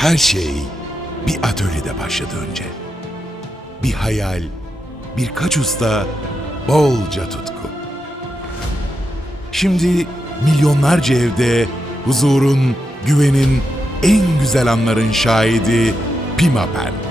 Her şey bir atölyede başladı önce. Bir hayal, birkaç usta, bolca tutku. Şimdi milyonlarca evde huzurun, güvenin, en güzel anların şahidi Pimapen.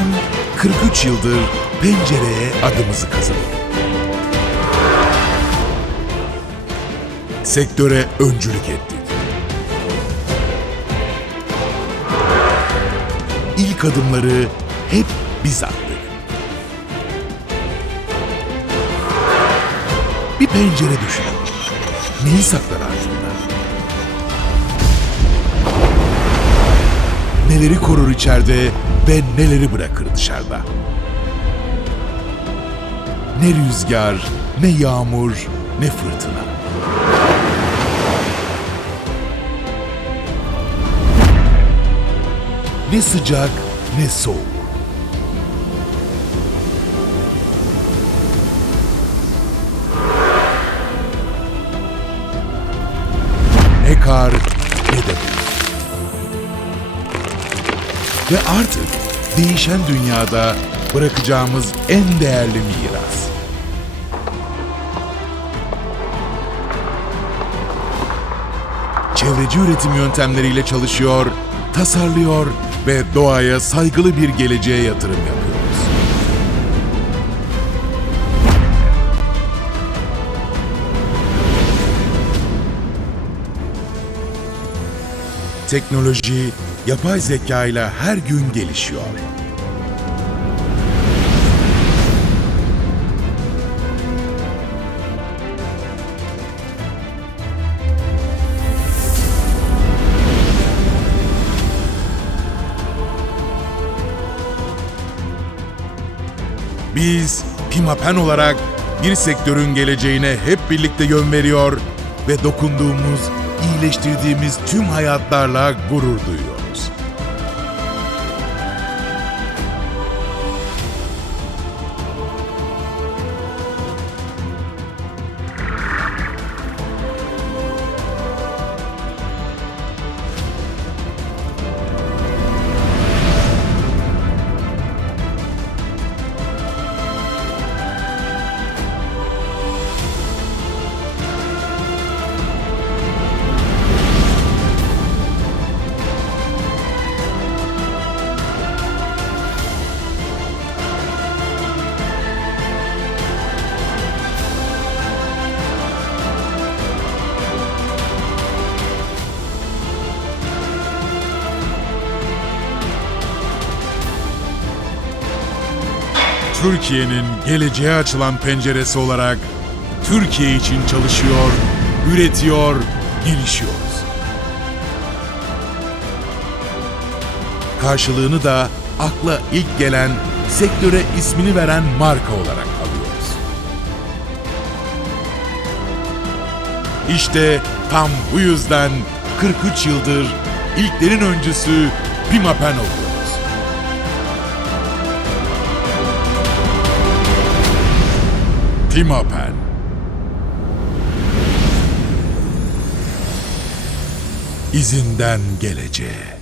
Tam 43 yıldır pencereye adımızı kazıdık. Sektöre öncülük ettik. İlk adımları hep biz attık. Bir pencere düşünün. Neyi saklar ardında? Neleri korur içeride ve neleri bırakır dışarıda? Ne rüzgar, ne yağmur, ne fırtına. Ne sıcak, ne soğuk. Ne kar, Ve artık değişen dünyada bırakacağımız en değerli miras. Çevreci üretim yöntemleriyle çalışıyor, tasarlıyor ve doğaya saygılı bir geleceğe yatırım yapıyoruz. Teknoloji, yapay zeka ile her gün gelişiyor. Biz Pimapen olarak bir sektörün geleceğine hep birlikte yön veriyor ve dokunduğumuz, iyileştirdiğimiz tüm hayatlarla gurur duyuyoruz. Türkiye'nin geleceğe açılan penceresi olarak Türkiye için çalışıyor, üretiyor, gelişiyoruz. Karşılığını da akla ilk gelen, sektöre ismini veren marka olarak alıyoruz. İşte tam bu yüzden 43 yıldır ilklerin öncüsü Pimapen oluyoruz. Pimapen. İzinden geleceğe.